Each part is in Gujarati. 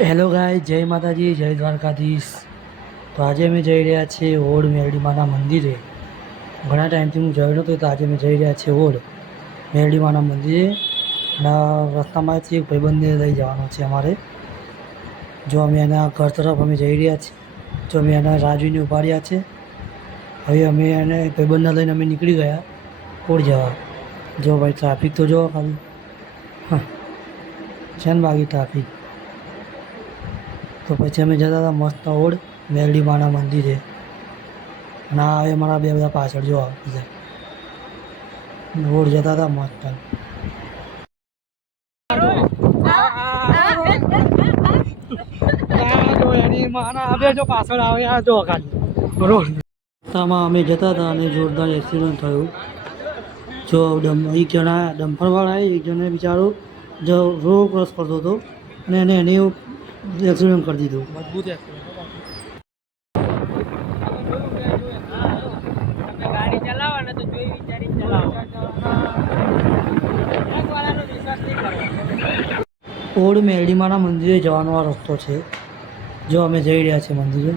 હેલો ગાય, જય માતાજી, જય દ્વારકાધીશ. તો આજે અમે જઈ રહ્યા છીએ ઓડ મેરડીમાના મંદિરે. ઘણા ટાઈમથી હું જઈ નહોતો, તો આજે અમે જઈ રહ્યા છીએ ઓડ મેરડીમાના મંદિરે. અને રસ્તામાંથી એક ભાઈબંધને લઈ જવાનો છે અમારે. જો અમે એના ઘર તરફ અમે જઈ રહ્યા છીએ. જો અમે એના રાજુને ઉભા રહ્યા છે. હવે અમે એને ભાઈબંધને લઈને અમે નીકળી ગયા ઓડ જવા. જો ભાઈ ટ્રાફિક તો જો ખાલી છે ને બાકી ટ્રાફિક. તો પછી અમે જતા હતા મસ્ત ઓડ મેરડીમાના મંદિરે. ના આવે મારા બે બધા પાછળ જો બધા ઓડ જતા હતા મસ્ત. પાછળ આવે જો ખાલી રસ્તામાં અમે જતા હતા અને જોરદાર એક્સિડન્ટ થયું. જો એક જણા ડમ્પરવાળા એક જણે બિચારો જો રોડ ક્રોસ કરતો હતો અને એને એક્સિડન્ટ કરી દીધું. મજબૂત ગાડી ચલાવો ને તો જોઈ વિચારી ચલાવો. ઓડ મેરડીમાના મંદિરે જવાનો આ રસ્તો છે. જો અમે જઈ રહ્યા છીએ મંદિરે.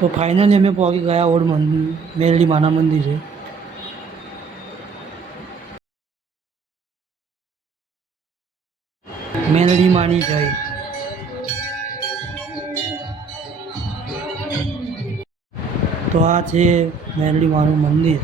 તો ફાઇનલી અમે પહોંચી ગયા ઓડ મેરડીમાના મંદિરે. મેરડીમાની જય. તો આ છે મેરડીમાનું મંદિર.